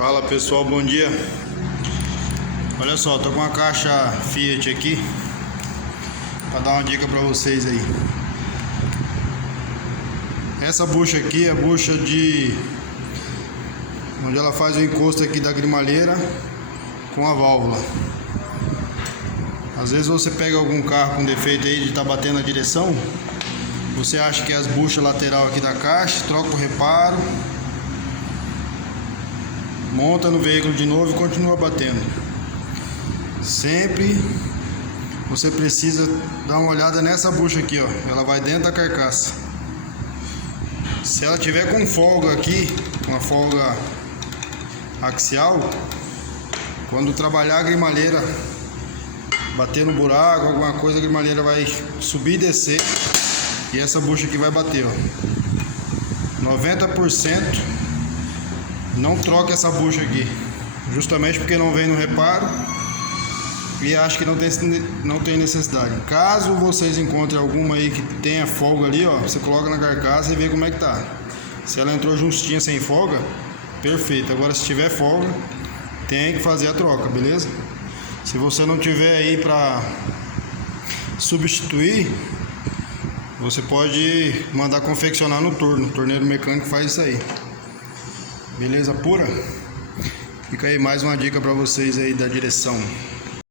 Fala pessoal, bom dia. Olha só, tô com uma caixa Fiat aqui para dar uma dica para vocês aí. Essa bucha aqui é a bucha de onde ela faz o encosto aqui da grimalheira com a válvula. Às vezes você pega algum carro com defeito aí de estar batendo a direção, você acha que é as buchas lateral aqui da caixa, troca o reparo, monta no veículo de novo e continua batendo. Sempre você precisa dar uma olhada nessa bucha aqui, ó. Ela vai dentro da carcaça. Se ela tiver com folga aqui, uma folga axial, quando trabalhar a grimalheira, bater no buraco, alguma coisa, a grimalheira vai subir e descer e essa bucha aqui vai bater, ó. 90% não troca essa bucha aqui, justamente porque não vem no reparo e acho que não tem necessidade. Caso vocês encontrem alguma aí que tenha folga ali, ó, você coloca na carcaça e vê como é que tá. Se ela entrou justinha sem folga, perfeito. Agora se tiver folga, tem que fazer a troca, beleza? Se você não tiver aí para substituir, você pode mandar confeccionar no torno. O torneiro mecânico faz isso aí. Beleza pura? Fica aí mais uma dica para vocês aí da direção.